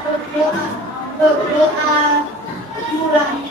Berdoa mulai.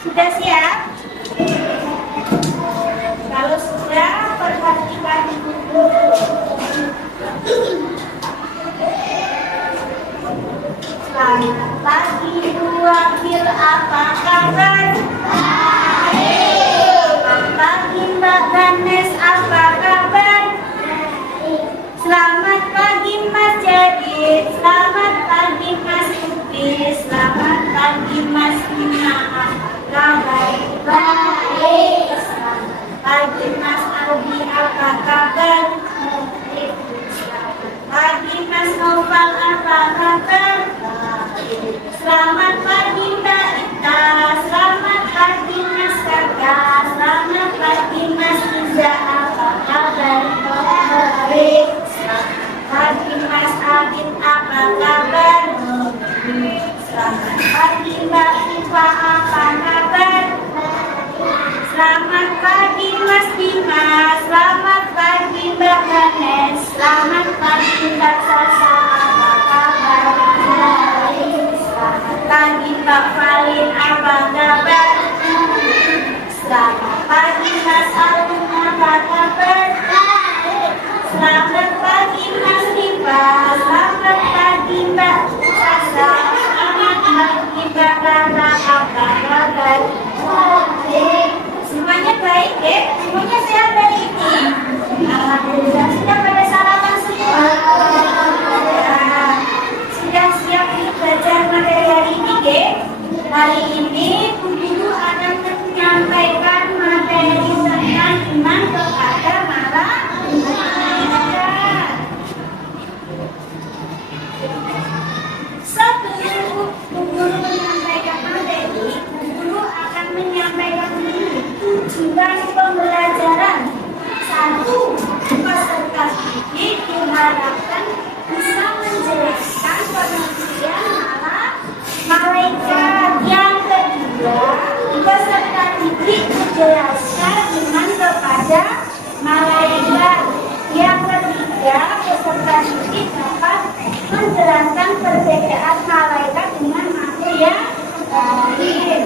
Sudah siap? Kalau sudah, perhatikan dulu. Selamat pagi Bu Wakil, apa kabar? Selamat pagi Mbak Ganes, apa kabar? Selamat pagi Mas Jadid, selamat pagi Mas Upi, selamat pagi Mas Bima, apa kabar? Baik. Selamat pagi Mas Aldi, apa kabar? Selamat pagi Mas Noval, apa kabar? Selamat pagi Mbak Ita, selamat pagi Mas Kaka, selamat pagi Mas Iza, apa kabar? Baik. Selamat pagi Mas Adit, apa kabar? Selamat pagi Mbak Iva, apa kabar? Selamat pagi Mas Bima, selamat pagi Mbak Ganes, selamat pagi Mbak Sasa, apa kabar? Selamat pagi Mbak Valin, apa kabar? Selamat pagi Mas Alun, apa kabar? Selamat pagi Mas Dipa, selamat pagi Mbak Sasa, selamat pagi Mbak Rara, apa kabar? Semuanya baik ya? Semuanya sehat hari ini? Alhamdulillah, sudah pada sarapan semua? Sudah siap untuk belajar materi hari ini ya? Hari ini Bu Guru akan menyampaikan materi tentang iman kepada malaikat. Sebelum Bu Guru menyampaikan materi, Bu Guru akan menyampaikan tujuan pembelajaran. 1. Peserta didik diharapkan bisa menjelaskan pengertian malaikat. Yang kedua, peserta didik menjelaskan iman kepada malaikat. Yang ketiga, peserta didik dapat menjelaskan perbedaan malaikat dengan makhluk yang lain.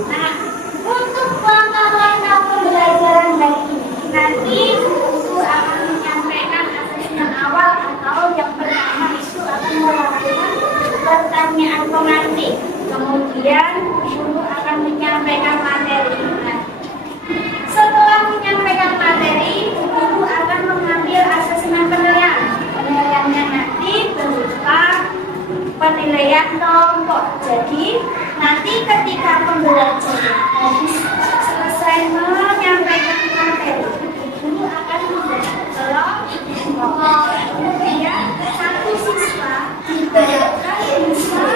Nah, untuk langkah-langkah pembelajaran hari ini, nanti guru akan menyampaikan asesmen awal atau yang pertama itu akan melakukan pertanyaan pengantin. Kemudian guru akan menyampaikan materi. Setelah menyampaikan materi, guru akan mengambil asesmen penilaian. Penilaiannya nanti berupa penilaian kelompok. Jadi nanti ketika pembelajaran habis selesai menyampaikan materi, guru akan memberi kelompok. Kemudian satu siswa diharapkan bisa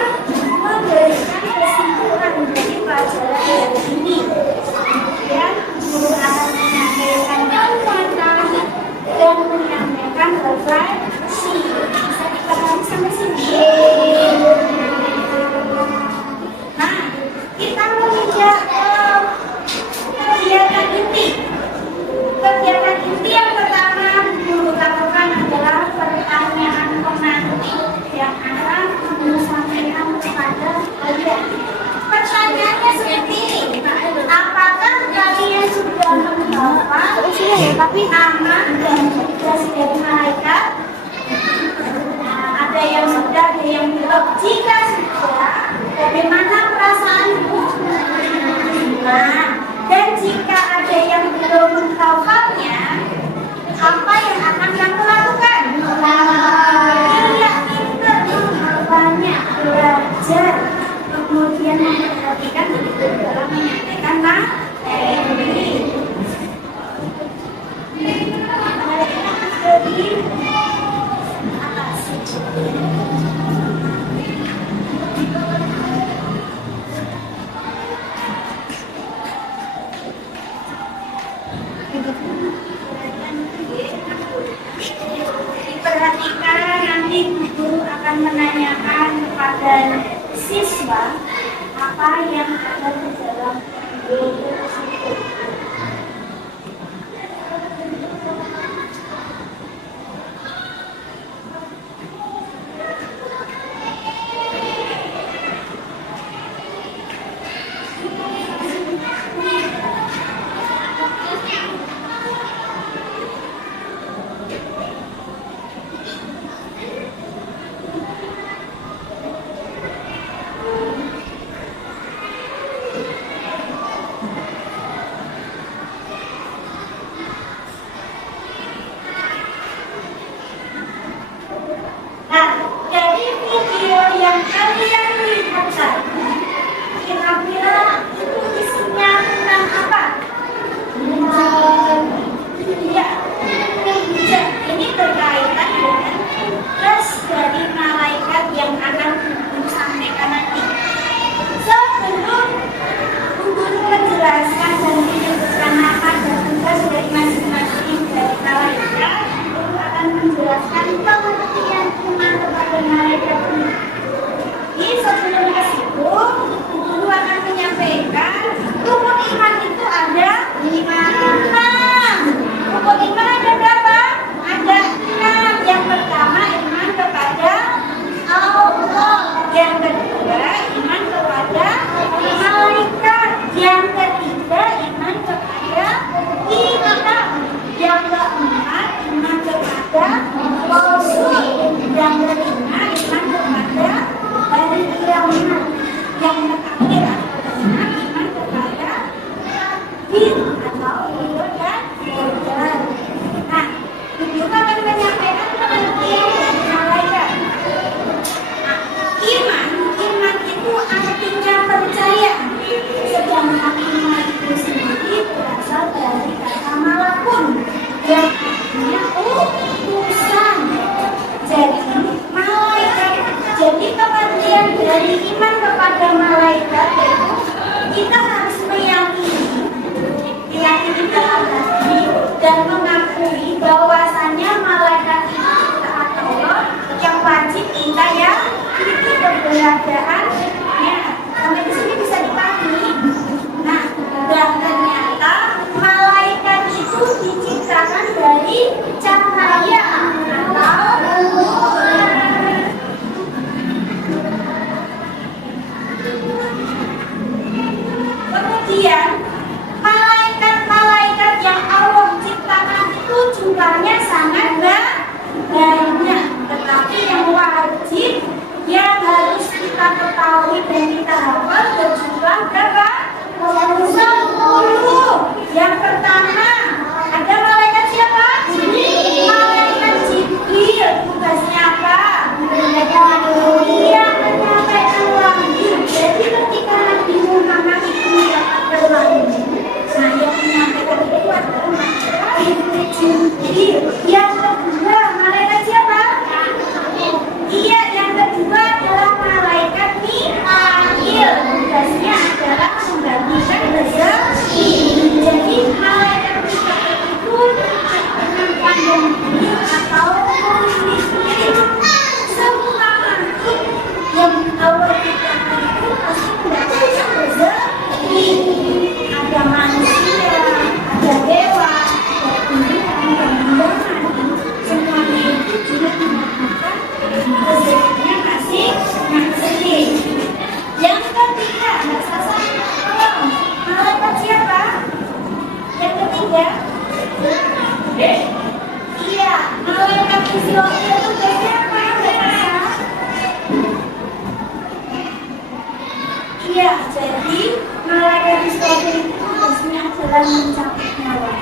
memberikan kesimpulan dari pelajaran hari ini. Kemudian guru akan menyampaikan jawaban dan menyampaikan refleksi. Bisa dipahami sampai sini? Nah, kita menginjak kegiatan inti. Kegiatan inti yang pertama guru lakukan adalah pertanyaan pengantin yang akan guru sampaikan kepada kalian. Pertanyaannya seperti ini. Apakah kalian sudah menghafal nama dan tugas dari malaikat? Ada yang sudah, ada yang belum. Jika sudah, bagaimana perasaanmu? Nah, dan jika ada yang belum menghafalnya, apa yang akan kamu lakukan? Iya, kita menghafalnya, belajar, kemudian memperhatikan dalam menyampaikan materi. Jadi, atas. Diperhatikan, nanti guru akan menanyakan kepada siswa apa yang ada di dalam video tersebut. keberadaannya. Sampai di sini bisa dipahami. Nah, dan ternyata malaikat itu diciptakan dari cahaya atau nur. Kemudian malaikat-malaikat yang Allah ciptakan itu jumlahnya sangat banyak, tetapi yang wajib yang harus kita ketahui dan kita hafal berjumlah berapa? 10. Yang pertama ada malaikat siapa? Malaikat Jibril. Tugasnya apa? Dia menyampaikan wahyu. Jadi ketika Nabi Muhammad itu mendapatkan wahyu, nah yang menyampaikan itu adalah malaikat Jibril. Yang kedua malaikat siapa? Iya, yang kedua adalah malaikat Mikail. Tugasnya adalah membagikan rezeki. Jadi malaikat Mikail itu dengan pandang beliau atau miskin. Semua makhluk yang Allah ciptakan itu pasti mendapatkan rezeki. Ada manusia, ada dewa, ada tumbuhan dan binatang. Semuanya itu juga mendapatkan rezekinya masing-masing. Yang ketiga, malaikat siapa? Yang ketiga, iya, malaikat Israfil itu siapa? Iya, jadi malaikat Israfil itu tugasnya adalah mencabut nyawa.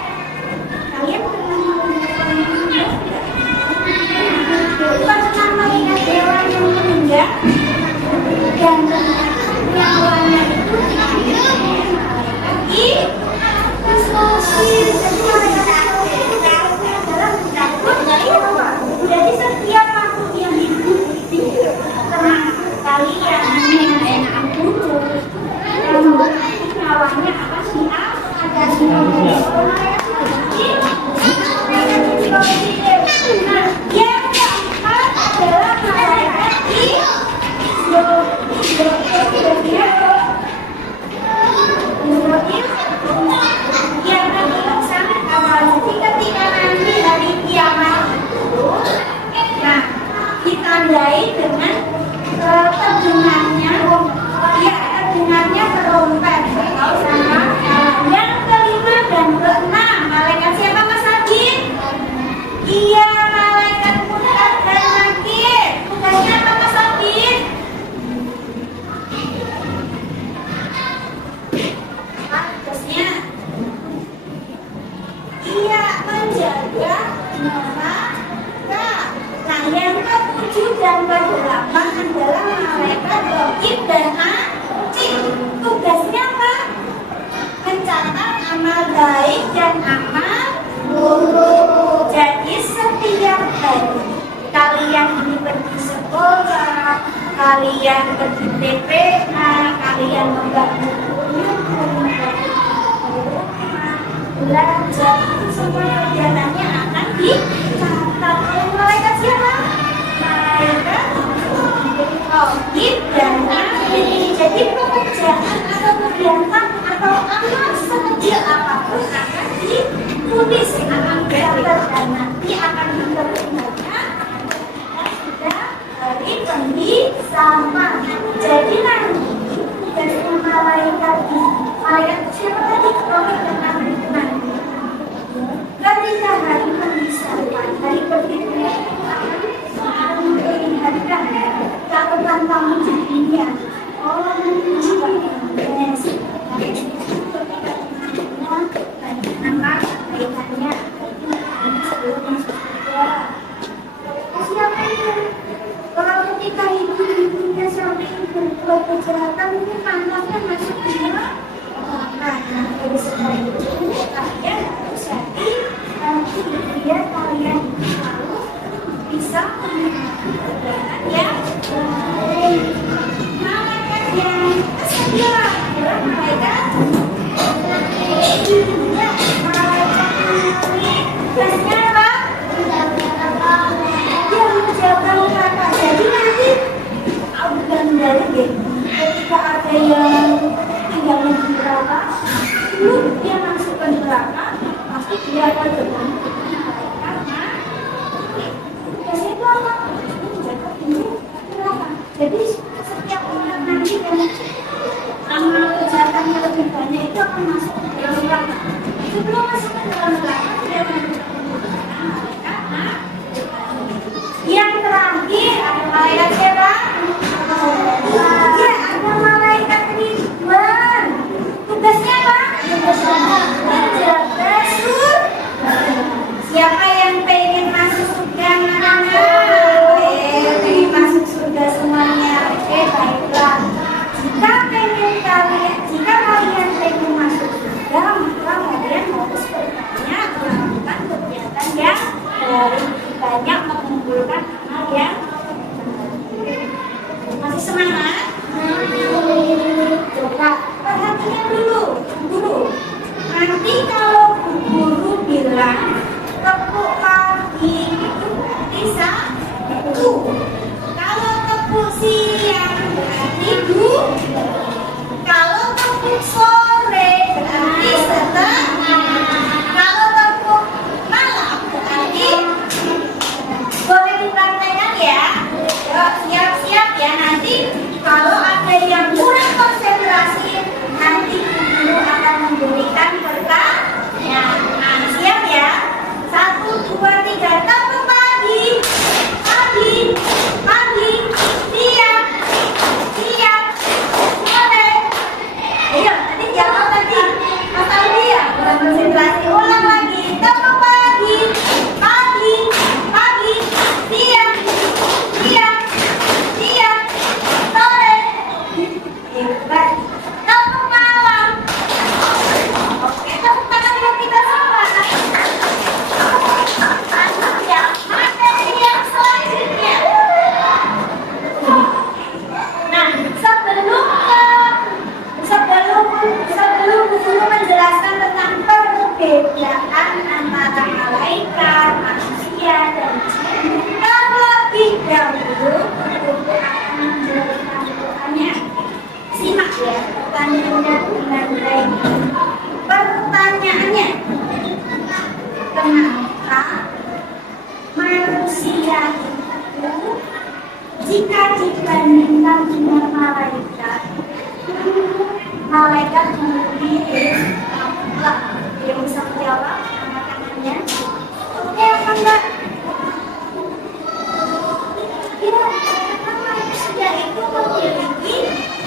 Kalian pernah melihat pernah melihat hewan yang meninggal dan nyawanya itu adalah mencabut nyawa. Jadi setiap makhluk yang hidup termasuk kalian enak dulu nyawanya apa sih? Ada nyawanya. Nah, yang keempat adalah malaikat yang sangat awal. Jadi ketika nanti hari kiamat itu, nah ditandai dengan terdengarnya, ya terdengarnya trompet atau sama. Yang kelima dan keenam malaikat siapa Mas Adin? Iya, malaikat munkar dan nakir. Tugasnya apa Mas Adin? Tugasnya iya, menjaga neraka. Nah, yang ke-7 dan ke-8 adalah malaikat Raqib dan Atid. Tugasnya apa? Mencatat amal baik dan amal buruk. Jadi setiap hari kalian ini pergi sekolah, kalian pergi TPA, kalian membantu belajar, itu semua kegiatannya akan dicatat oleh malaikat siapa? Malaikat Raqib dan Atid. Jadi pekerjaan atau kegiatan atau amal sekecil apapun akan ditulis, akan dicatat dan nanti akan diterima sudah hari pembisaman. Jadi nanti tugasnya malaikat siapa tadi? Raqib dan Atid nanti ketika hari pembisaman, hari perhitungan akan memperlihatkan catatan kamu jadinya. Oh, siapa itu? Kalau ketika ibu-ibunya sampai berbuat kejahatan, mungkin pantasnya masuk di neraka. Jadi setelah itu kalian harus nanti dia kalian harus bisa menggunakan yang baik. Malaikat yang kesembilan adalah malaikat tugasnya apa? Yang menjauhkan neraka. Jadi nanti bukan dari nanti amal kejahatan yang lebih banyak itu akan masuk ke dalam neraka. Sebelum masuk ke dalam neraka, dia membutuhkan malaikat. Yang terakhir ada malaikat siapa? Ya, ada malaikat Ridwan. Tugasnya apa? Menjaga surga. Siapa yang pengen masuk surga? Pengen masuk surga semuanya. Oke, baiklah. Jika kalian pengen masuk surga, maka kalian harus bertanya melakukan kegiatan yang baik, banyak mengumpulkan amal yang masih semangat. Coba perhatikan dulu. Nanti kalau guru bilang tepuk pagi itu bisa itu. Kalau tepuk siang berarti kalau tepuk sore berarti setengah. Kalau tepuk malam berarti boleh dipraktekkan ya. Siap-siap ya, nanti kalau ada yang kurang konsentrasi nanti guru akan memberikan pertanyaan. Siap ya? 1, 2, 3, tepuk pagi, siang, sore. Ayo, nanti jawab tadi. Mas Aldi ya, kurang konsentrasi. Ulang lagi. Tepuk pagi, siang, sore. Hebat. Tepuk malam. Oke, tepuk tangan buat kita semua. Ya, materi yang selanjutnya. Nah, sebelum guru menjelaskan tentang perbedaan antara malaikat, manusia, dan jin, terlebih dahulu guru akan menjelaskan doanya. Simak ya pertanyaannya dengan baik. Pertanyaannya, kenapa manusia itu jika dibandingkan dengan malaikat memilih apa? Yang bisa menjawab angkat tangannya. Oke, apa enggak? Ya, karena manusia itu memiliki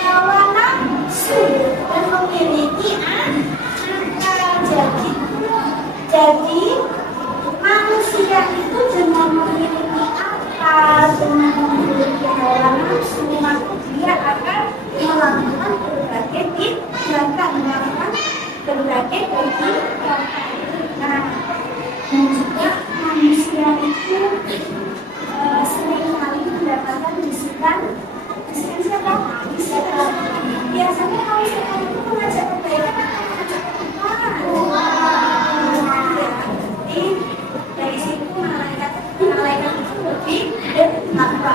hawa nafsu dan memiliki akal. Jadi manusia itu dengan memiliki akal, dengan memiliki hawa nafsu, maka dia akan melakukan berbagai tindakan, berbagai tindakan. Nah, dan juga manusia itu seringkali mendapatkan bisikan siapa? Bisikan. Biasanya manusia itu mengajak kebaikan atau mengajak kemarahan. Jadi dari situ malaikat itu lebih bertakwa.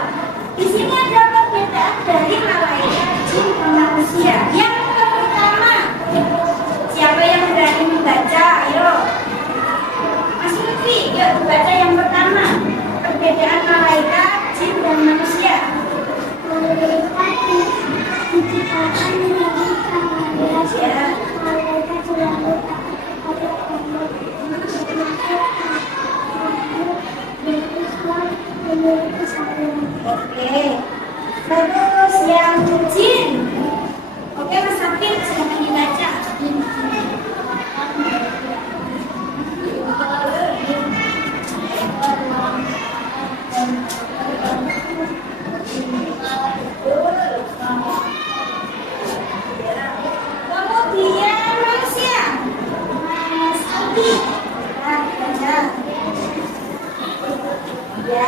Di sini ada perbedaan dari malaikat, jin, dan manusia. Yang pertama, siapa yang berani membaca? Ayo, Mas Lutfi, yuk baca yang pertama. Perbedaan malaikat, jin, dan manusia. Malaikat diciptakan menjadi manusia. Malaikat selalu ada Allah. Oke, terus yang jin. Oke, Mas Safir, silahkan dibaca. Kemudian manusia, Mas Aldi, baca. Ya.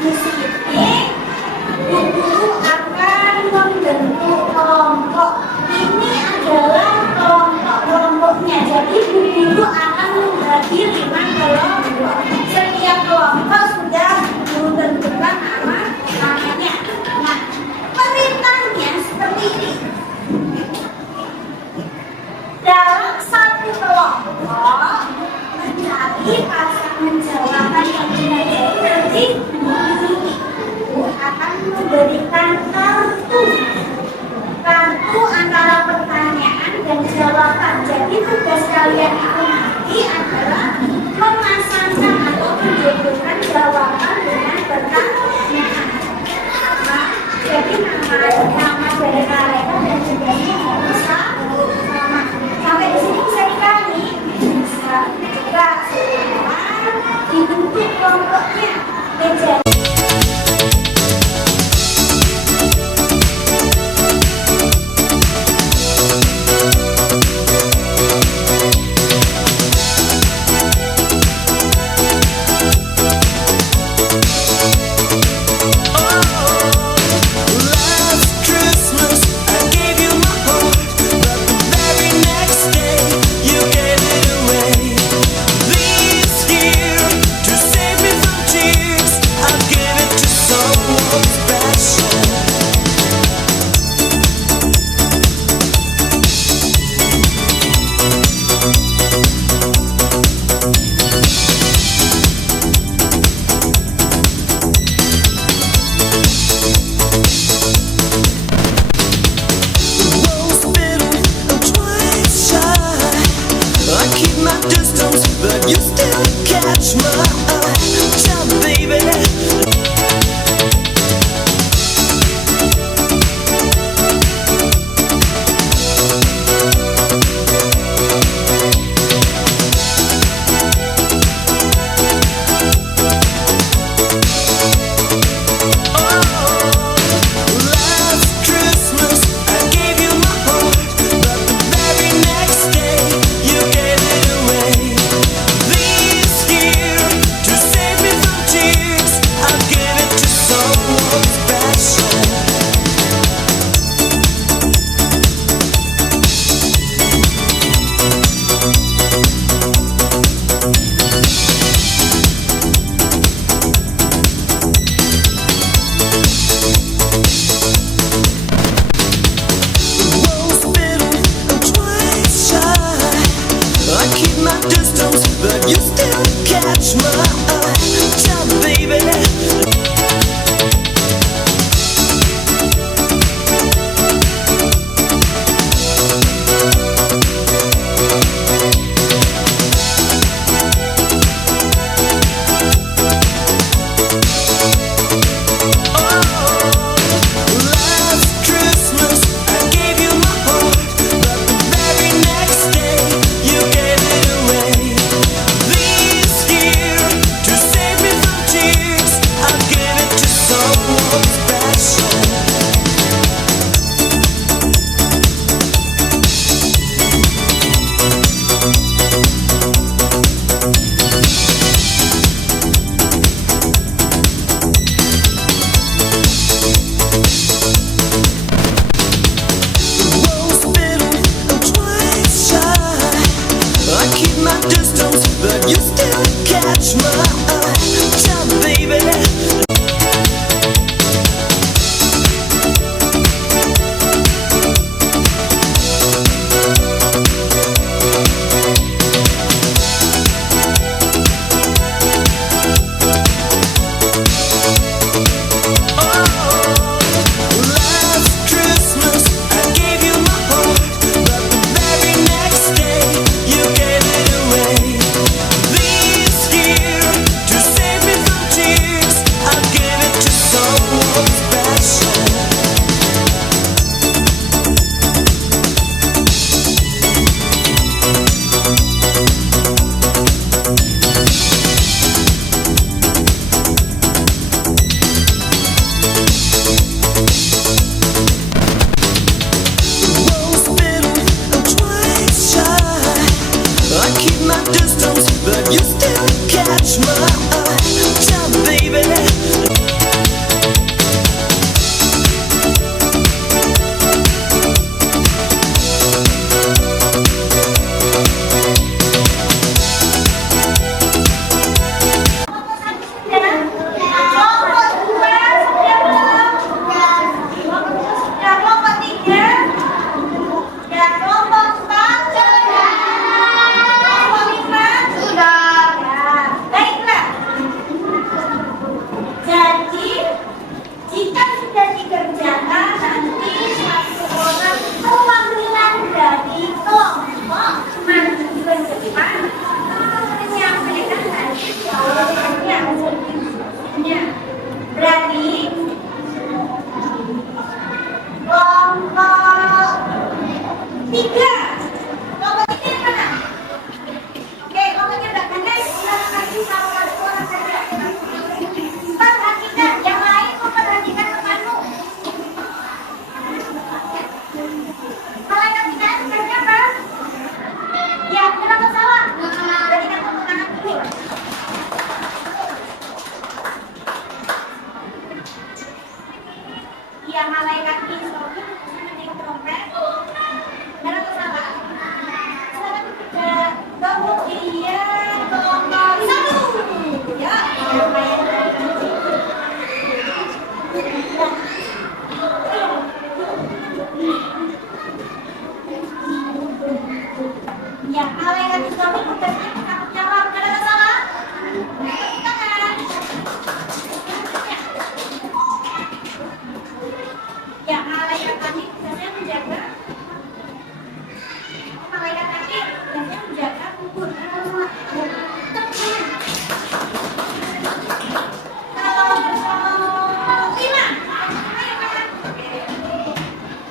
di sini guru akan membentuk kelompok. Ini adalah kelompoknya. Jadi guru akan membagi 5 kelompok. Setiap kelompok sudah guru tentukan namanya. Nah, perintahnya seperti ini. Dalam satu kelompok mencari pasangan jawaban yang benar. Jadi nanti Yang malaikat Israfil memetik trompet. Benar atau salah? Salah juga. Kemudian nomor 1. Ya, yang malaikat Israfil tugasnya menangkap nyawa. Benar atau salah? Tangan. Yang malaikat tadi tugasnya menjaga. Malaikat tadi tugasnya menjaga kubur. Kalau bersama 5.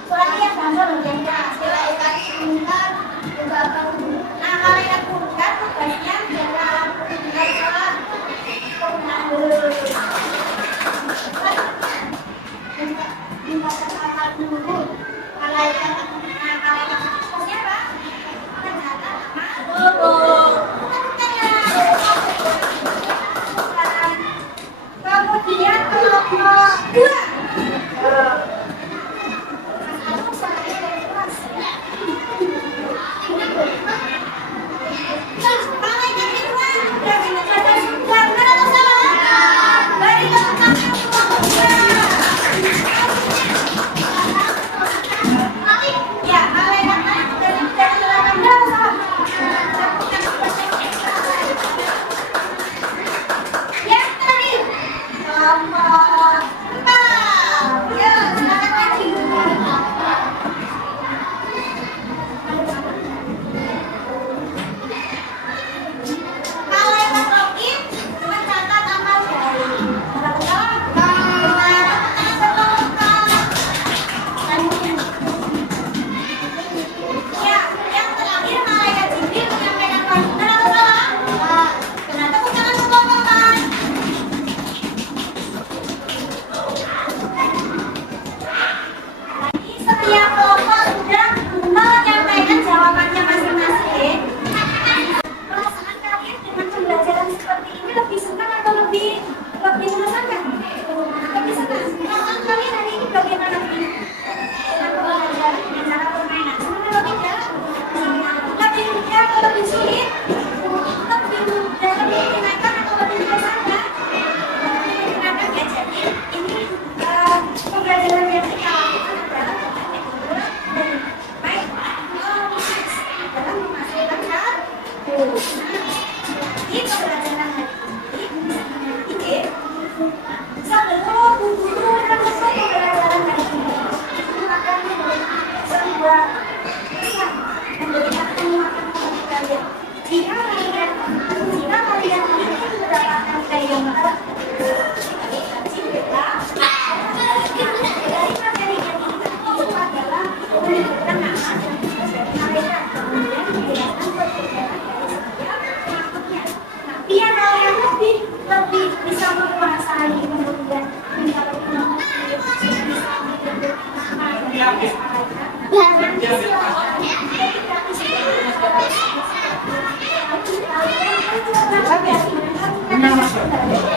Suaranya sama loh yang malaikat tunggal juga nah malaikat tunggal tugasnya menjaga tunggal salah. Kemudian nomor 2. Setiap kelompok sudah menyampaikan jawabannya masing-masing. Perasaan kalian dengan pembelajaran seperti ini lebih senang atau lebih mengesankan? Lebih senang. Perasaan kalian hari ini bagaimana ini? Dengan pembelajaran dengan cara permainan. Senang atau tidak? Lebih mudah atau lebih sulit? Lebih mudah, lebih menyenangkan atau lebih mengesankan? Lebih menyenangkan ya. Jadi ini pembelajaran yang kita lakukan adalah baik dalam memasukkan di pembelajaran hari ini sebelum menggunakan pembelajaran hari ini maka sebuah pesan memberikan penguatan kepada kalian jika kalian ingin mendapatkan kalian dari materi yang itu adalah menunjukkan nama dan tugas dari mereka kemudian menjelaskan perbedaan dari setiap maksudnya. Nah, biar kalian lebih bisa menguasai kemudian bisa lebih mengerti bisa mengerti nama dan tugas mereka. Nanti silakan ketika kalian mencoba